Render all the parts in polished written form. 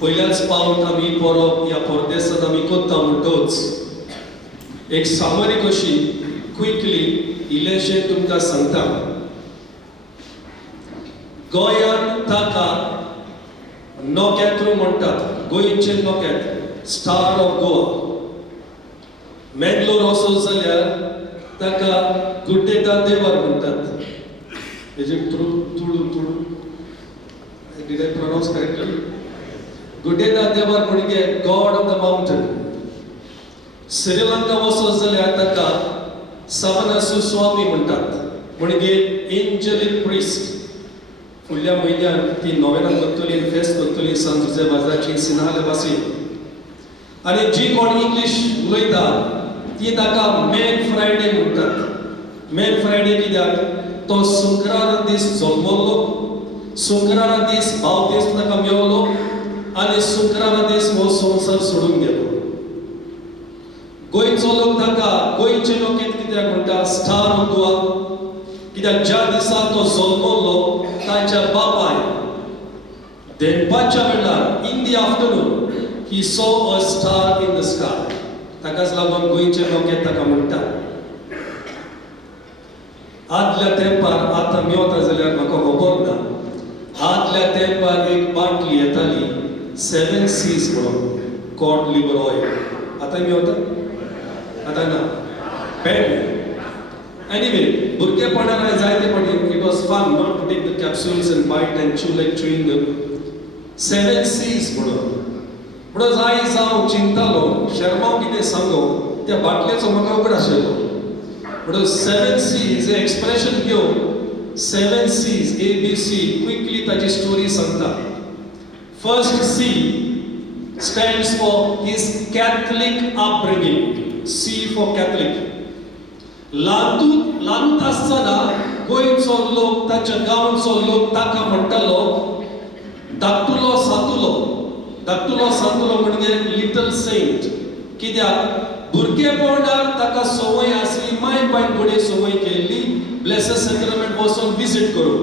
पहिल्याच पावट आमी परब ह्या परदेसांत आमी कोत्ता म्हणटोच एक सामरी कशी क्विकली इल्लेशें तुमकां सांगता. गोंयांत ताका नोकेत्र म्हणटात, गोंयचे नोकेत्र, स्टार ऑफ गोवा. मँगलोर वचत जाल्यार ताका गुड्डेदाद देवार म्हणटात. हेजे Tulu did I pronounce correctly? गुड्डेदाद देवार म्हणजे God of the mountain. Sri Lanka वचत जाल्यार ताका सावनासू स्वामी म्हणटात, म्हणजे एंजलिक प्रिस्ट. फुडल्या म्हयन्यान ती नोवेनाक करतली, फेस्त करतली सांत जोसेफाची सिनाहाले भाशेन. आनी जी कोण इंग्लीश उलयता ती ताका मॅन फ्रायडे म्हणटात. मॅन फ्रायडे कित्याक तो शुक्रार दीस जल्मलो, शुक्रारा दीस बावतेस्त ताका मेवलो आनी शुक्रारा दीस हो संवसार सोडून गेलो. गोंयचो लोक ताका गोंयचे लोक कित्याक म्हणटा स्टार ऑफ गोवा, कित्याक ज्या दिसा तो जल्मलो ताच्या बापाय देनपाच्या वेळार in the afternoon he saw a star in the sky. ताकाच लागून गोंयचे लोक ताका म्हणटात. आदल्या तेंपार आतां मेवता जाल्यार म्हाका खबर ना, आदल्या तेंपार एक बाटली येताली सेवन सीज म्हणून कॉड लिवर ऑयल. आतां मेवता? आतां ना, पेन. एनीवे, भुरगेपणान हांवें जायते फावटी it was fun not to take the capsules and bite and chew like chewing them. Seven Seas म्हणून जायत हांव चिंतालो शर्माव कितें सांगो, त्या बाटलेचो म्हाका उगड आशिल्लो. म्हणून सेवन सीज हे एक्सप्रेशन घेवन सेवन सीज ABC क्विकली ताची स्टोरी सांगता. First C stands for his Catholic upbringing. C for Catholic. ल्हान आसतना गोंयचो लोक, ताच्या गांवचो लोक ताका म्हणटालो धाकटुलो सातुलो. धाकटुलो सातुलो म्हणजे लिटल सेंट. कित्याक भुरगेपणार ताका संवय आसली, माय बायन कडेन संवय केल्ली ब्लेसड सॅक्रमेंट वचून विजीट करून.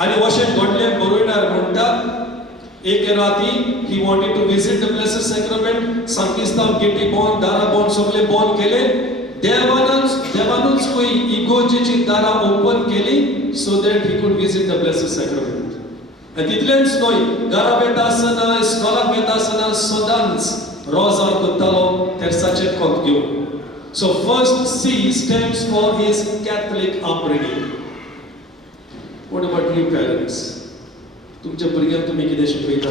आनी अशें घडलें बरोयणार म्हणटा एक राती he wanted to visit the blessed sacrament. सांकिस्तांव गेटी बंद, दारां बंद, सगळे बंद केले. देवानूच खंय इगोजेची दारां ओपन केली so that he could visit the blessed sacrament. आनी तितलेंच न्हय, घरा वेता आसतना, इस्कॉलाक वेता आसतना सदांच रोजार करतालो तेर्साचे कोंत घेवन. So first C stands for his Catholic upbringing. What about you parents? तुमच्या भुरग्यांक तुम्ही कितें शिकयता?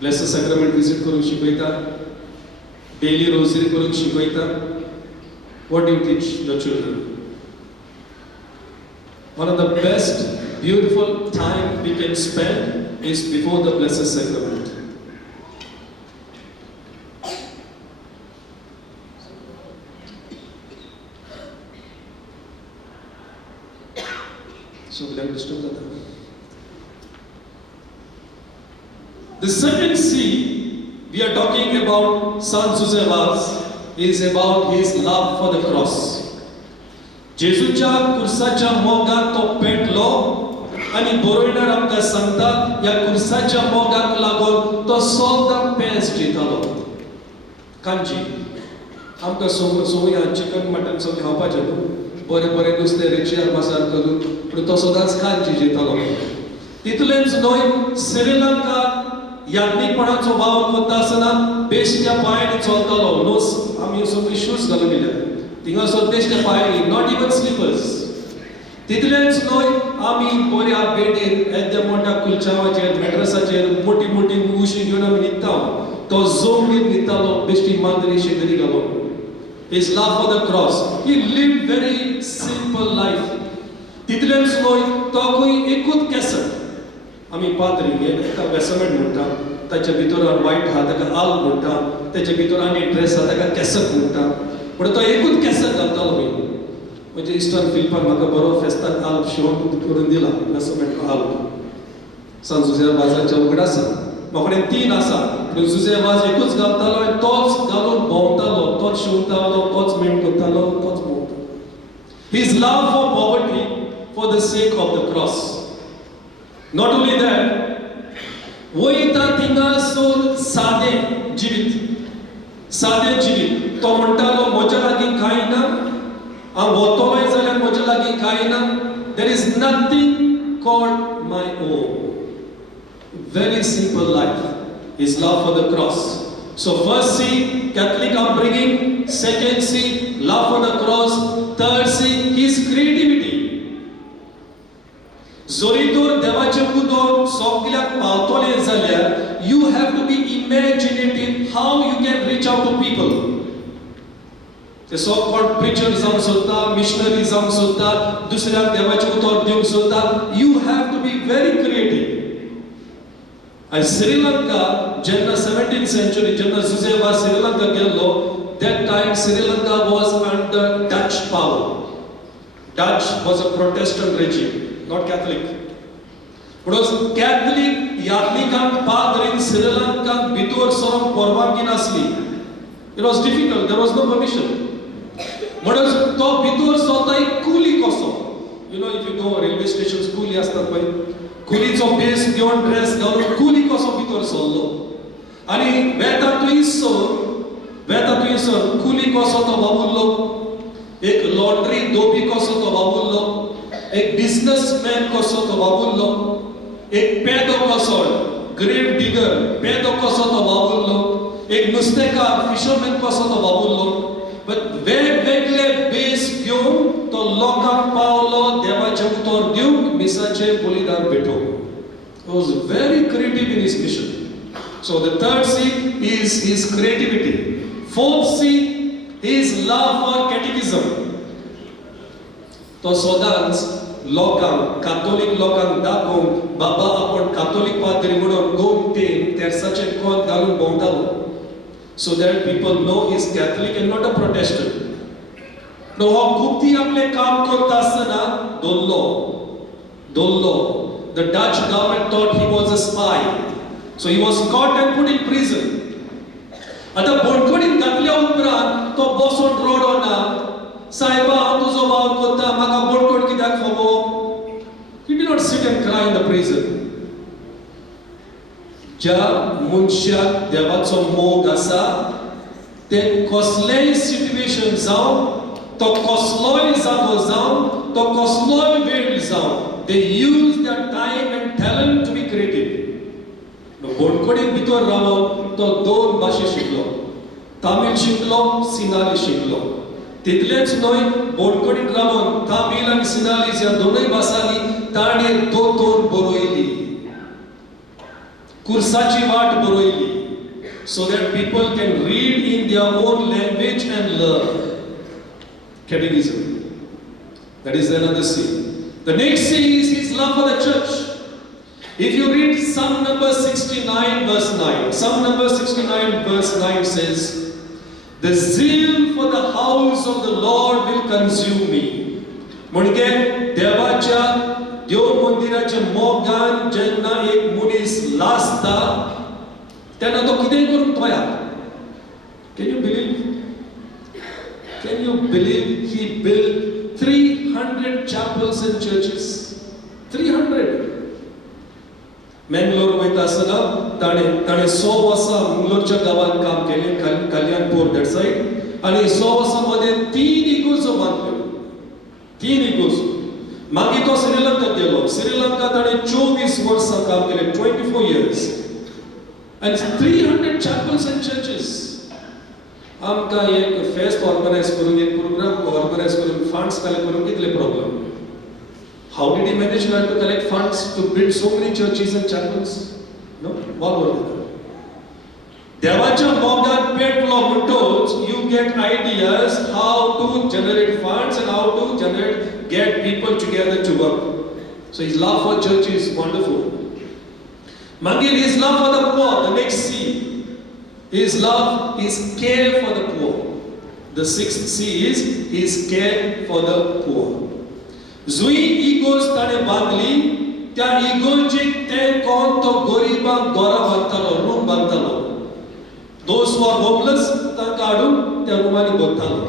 ब्लेसड सॅक्रमेंट विजीट करूंक शिकयता? डेली रोजरी करूंक शिकयता? What do you teach your children? One of the best, beautiful time we can spend is before the Blessed Sacrament. So we have disturb that. The second C we are talking about Saint Josephus is about his love for the cross. जेजूच्या कुर्साच्या मोगाक तो पेटलो आनी बरोयणार आमकां सांगता ह्या कुर्साच्या मोगाक लागून तो सदां पेज दितालो. कांची आमकां सवय चिकन मटन सगळें खावपाचें न्हू, बरें बरें नुस्तें रेचेर मसार करून, पूण तो सदांच कांची दितालो. तितलेंच न्हय, श्रीलंका याज्ञिकपणाचो वावर करता आसतना बेश्ट्या पांयांनी चलतालो. नोस आमी सगळीं शूज घालून गेल्यात, थिंगासर बेश्ट्या पांयांनी, नॉट इवन स्लिपर्स. तितलेंच न्हय, आमी बऱ्या बेडीर येद्या मोठ्या कुलचावाचेर मॅट्रसाचेर मोठी मोठी उशी घेवन आमी न्हिदता. तो जमनीर न्हिदतालो बेश्टी मांद्री शेगडी घालून. His love for the cross. He lived very simple life. तितलेंच न्हय, तो खंय एकूच केसर. आमी पाद्री एका वेसमेंट म्हणटा, ताच्या भितर वायट आहा ताका आल म्हणटा, ताच्या भितर आनी ड्रेस आहा ताका केसर म्हणटा. पूण तो एकूच केसर घालतालो खंय. म्हणजे इस्टर्न फिल्पान म्हाका बरो फेस्ताक आल शिवण करून दिला, वेसमेंट आल. सांत जोसेफासाच्या उगड आसा, म्हाका कडेन 3 आसा. पूण जोसेफास एकूच घालतालो आनी तोच घालून भोंवतालो, तोच शिवतालो, तोच मेंट करतालो, तोच भोंवतालो. His love for poverty for the sake of the cross. Not only that, वयता थिंगा सोर सादे जिवीत तो म्हणटालो म्हज्या लागीं कांय ना हांव वतलोय जाल्यार म्हज्या लागीं कांय ना there is nothing called my own very simple life his love for the cross so first see Catholic upbringing second see love for the cross third see his creativity जोरीतोर देवाचे उदक सगळ्याक पावतले जाल्यार you have to be imaginative how you can reach out to people ते so-called preachers जावं सोदता missionaries जावं सोदता दुसऱ्याक देवाचे उदक दिवंक सोदता you have to be very creative and Sri Lanka jenna 17th century jenna Josepha Sri Lanka gello that time Sri Lanka was under Dutch power Dutch was a Protestant regime not Catholic but was Catholic Yatlikan padrin Sri Lanka bitor sorom porvangi nasli it was difficult there was no permission but to bitor sotai kuli koso you know if you go railway stations kuli astat pai कुलीचो बेस घेवन dress घालून कुली कसो भितर सरलो आनी वेता तुयसर कुली कसो तो बाबुल्लो एक लॉन्ड्री दोबी कसो तो बाबुल्लो एक बिझनेसमॅन कसो तो बाबुल्लो एक पेदो कसो ग्रेव डिगर पेदो कसो तो बाबुल्लो एक नुस्तेकार फिशरमॅन कसो तो बाबुल्लो बट वेगवेगळे बेस घेवन तो लोकांक पावलो देवाचे उतर दिवंक मिसाचे बलिदान भेटोवंक he was very creative in his mission so the third C is his creativity fourth C is love for catechism तो सदांच लोकांक कॅथोलिक लोकांक दाखोवंक बाबा आपण कॅथोलिक पाद्री म्हणून गोमतेन तेरसाचे कोत घालून भोंवतालो so that people know he is Catholic and not a Protestant no ho खूब ती आपले काम करता आसतना दोल्लो the Dutch government thought he was a spy so he was caught and put in prison आता बोडखडीत घातल्या उपरांत तो बसोन रडोना साहेबा हांव तुजो वावर करता म्हाका बोडखड कित्याक फोगो he did not sit and cry in the prison ज्या मनशाक देवाचो मोग आसा ते कसलेय सिच्युएशन जावं तो कसलोय जागो जावं तो कसलोय वेळ जावं they use their time and talent to be creative बोडखडीत भितर रावून तो दोन भाशे शिकलो तामीळ शिकलो सिंगाली शिकलो तितलेच न्हय बोडखडीत रावून तामीळ आनी सिंगाली ह्या दोनूय भासांनी ताणें दोतोर बरयली कुर्साची वाट बरयली so that people can read in their own language and learn catechism that is another C the next C is his love for the church if you read Psalm number 69 verse 9 Psalm number 69 verse 9 says the zeal for the house of the Lord will consume me म्हणजे देवाच्या देव मंदिराच्या मोगान जेन्ना एक मनीस लासता तेन्ना तो कितें करून तयार can you believe he built 300 chapels and churches 300 Mangalore वयता आसतना ताणें 100 वर्सां मंगलोरच्या गांवांत काम केलें कल्याणपूर दॅट सायड आनी 100 वर्सां मध्ये 3 इगोर्जो बांदल्यो 3 इगोर्जो मागीर तो श्रीलंका गेलो श्रीलंका ताणें 24 वर्सां काम केलें 24 years and 300 chapels and churches आमकां एक फेस्ट ऑर्गनायज करून एक प्रोग्राम ऑर्गनायज करून फंड्स कलेक्ट करून कितले problem how did he manage to collect funds to build so many churches and chapels no all over देवाच्या मोगान पेटलो म्हणटोच you get ideas how to generate funds and how to get people together to work so his love for church is wonderful magir his love for the poor the next C his love his care for the poor the sixth C is his care for the poor जुई इगोज ताणें बांदली त्या इगोजीक ते कोण तो गरीबांक घरां बांदतालो room बांदतालो those who are homeless तांकां हाडून त्या रुमांनी बसतालो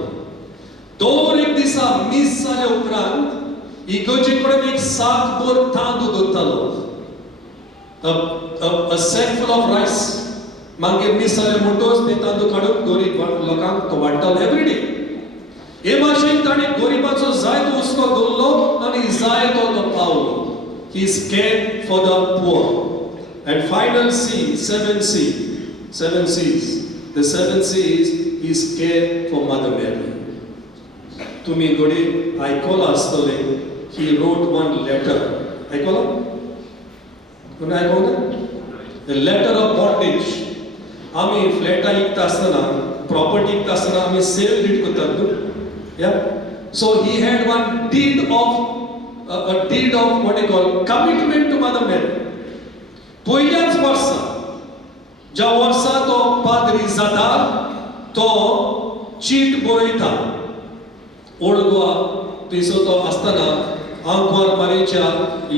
दर एक दिसा मिस जाले उपरांत इगोजी कडेन एक साक भर तांदूळ दवरतालो a sack full of rice. मागीर मिसाले मोठोस ते तांदूळ काडून गरीब लोकांक तो वाडटालो एवरी डे. हे भाशेन ताणें गरीबाचो जायतो हुस्को दवरलो आनी जायतो तो Paulo. He is cared for the poor. And final C, 7C, 7 C's. The 7 C's is care for Mother Mary. तुम्ही गोडी आयकोला आसतले. He wrote one letter. आयकोला? कोणी आयकोला? The letter of bondage. आम्ही फ्लॅटा इकता आसतना, प्रॉपर्टी इकता आसतना आम्ही सेल डीड करतात न्हू. Yeah. So he had one deed of what you call commitment to Mother Mary. पहिल्याच वर्सा ज्या वर्सा तो पाद्री जाता तो चीट बरयता. ओल्ड गोवा थंयसर तो आसतना आंकवार मारयेच्या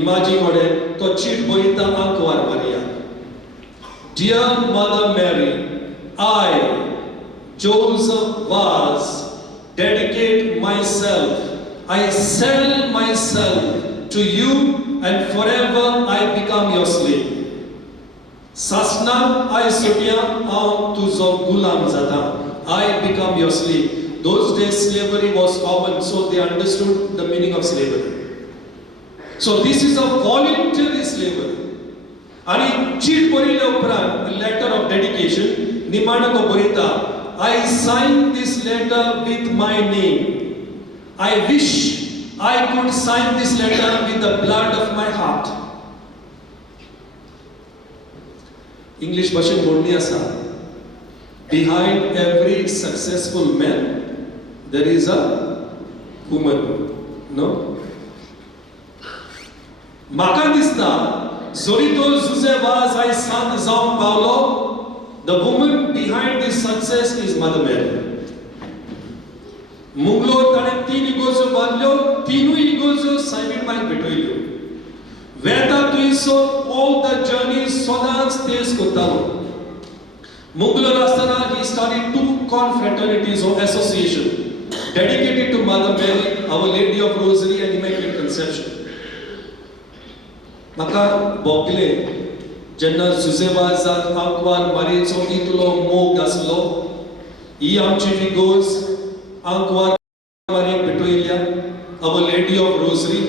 इमाजी कडेन तो चीट बरयता आंकवार मारया. Dear Mother Mary, I, Joseph Vaz, dedicate myself, I sell myself to you and forever I become your slave. Sasna I sutya aum tuzo gulam zata. I become your slave. Those days slavery was common, so they understood the meaning of slavery. So this is a voluntary slavery. आणि cheat बरयल्या उपरांत letter of dedication निमाणो तो बरयता. I sign this letter with my name. I wish I could sign this letter with the blood of my heart. English भाषेत बोलणी आसा. Behind every successful man there is a woman. No? म्हाका दिसता जरी तो जुझे was आयज सांत जावंक पावलो, the woman behind this success is Mother Mary. मुगलो ताणें 3 इगोर्जो बांदल्यो, 3 इगोर्जो सायबीण मांयक भेटयल्यो. वेता थंयसर all the journeys सदांच तेच करतालो. मुगलो आसतना he started 2 confraternities or association dedicated to Mother Mary, Our Lady of Rosary and Immaculate Conception. म्हाका भोगले जेन्ना जुझेवाजाक आंकवार मारयेचो इतलो मोग आसलो. ही आमची इगोर्ज आंकवार मारयेक भेटयल्या Our Lady of Rosary.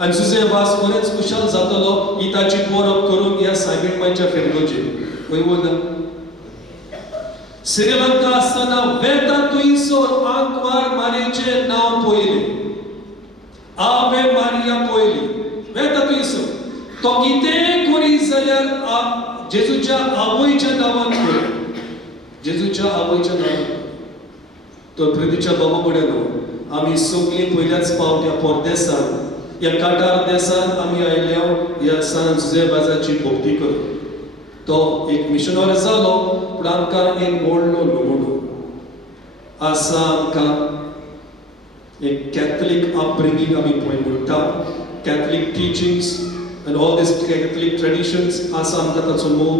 आनी जुझेवाज खरेंच कुशल जातलो ही ताची पोरप करून ह्या सायबीण मांयच्या फेरगोचेर. खंय वयना. श्रीलंका आसतना वेता थंयसर आंकवार मारयेचें नांव पयलें. आवे मारिया पयली. वेता थंयसर. तो कितें करी जाल्यार जेजूच्या आवयच्या नांवान कर. जेजूच्या आवयच्या नांवान. तो प्रितीच्या बाबा कडेन आमी सगळीं पयल्याच पावट ह्या परदेसांत, ह्या काटार देसांत आमी आयल्या ह्या सांत जुझेवाजाची भोक्ती करूंक. तो एक मिशनरी जालो, पूण आमकां एक व्हडलो नमुनो आसा. आमकां एक कॅथलीक अपब्रिंगींग आमी पळय म्हणटा. Catholic teachings and all these Catholic traditions आसा आमकां ताचो मोग.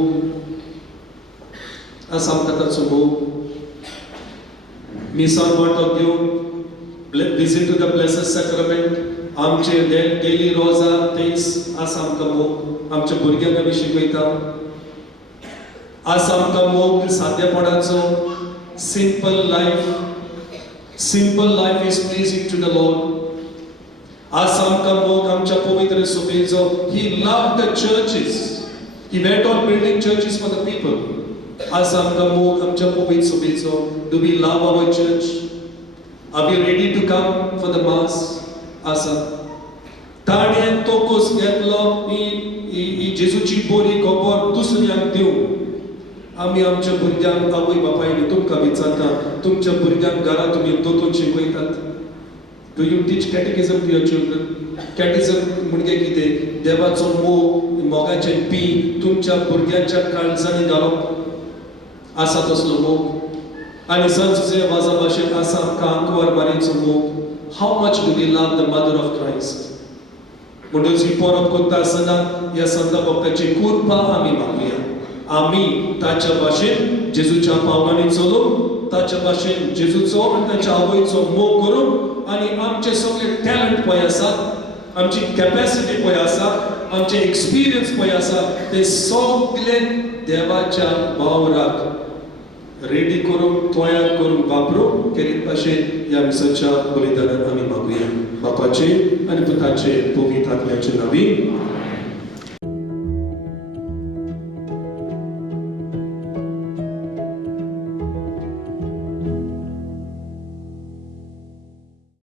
आसा आमकां ताचो मोग. मिसाल वांटो घेवन visit to the Blessed Sacrament, आमचे डेली रोजा तेच आसा आमकां मोग. आमच्या भुरग्यांक आमी शिकयता. आसा आमकां मोग सादेपणाचो. Simple life is pleasing to the Lord. आसा आमकां मोग आमच्या पवित्र सभेचो. He loved the churches. He went on building churches for the people. आसा आमकां मोग आमच्या पवित्र सभेचो. Do we love our church? Are we ready to come for the mass? आसा. ताणें तोकूस घेतलो ही जेजूची बरी खबर दुसऱ्यांक दिवंक. आमी आमच्या भुरग्यांक आवय बापायनी तुमकां विचारता, तुमच्या भुरग्यांक घरा तुमी दोतोन शिकयतात. Do you teach catechism to your children? Catechism म्हणजे कितें? देवाचो मोगाचें पी तुमच्या भुरग्यांच्या काळजांनी घालप. आसा तसलो मोग. आनी सांत जुझेवाजा भाशेन आसा आमकां आंकवार मारयेचो मोग. How much do we love the Mother of Christ? म्हणटच ही परब करता आसतना ह्या संत भक्ताची कृपा आमी मागुया. आमी ताच्या भाशेन जेजूच्या पावलांनी चलून, ताच्या भाशेन जेजूचो आनी ताच्या आवयचो मोग करून, आनी आमचे सगळे टॅलंट पळय आसात, आमची कॅपॅसिटी पळय आसा, आमचे एक्सपिरियन्स पळय आसा ते सगळे देवाच्या वावराक रेडी करून तयार करून वापरून केले भाशेन ह्या मिसाच्या बलिदानान आमी मागुया बापाचे आनी पुताचे पवित्र आत्म्याचे नांवी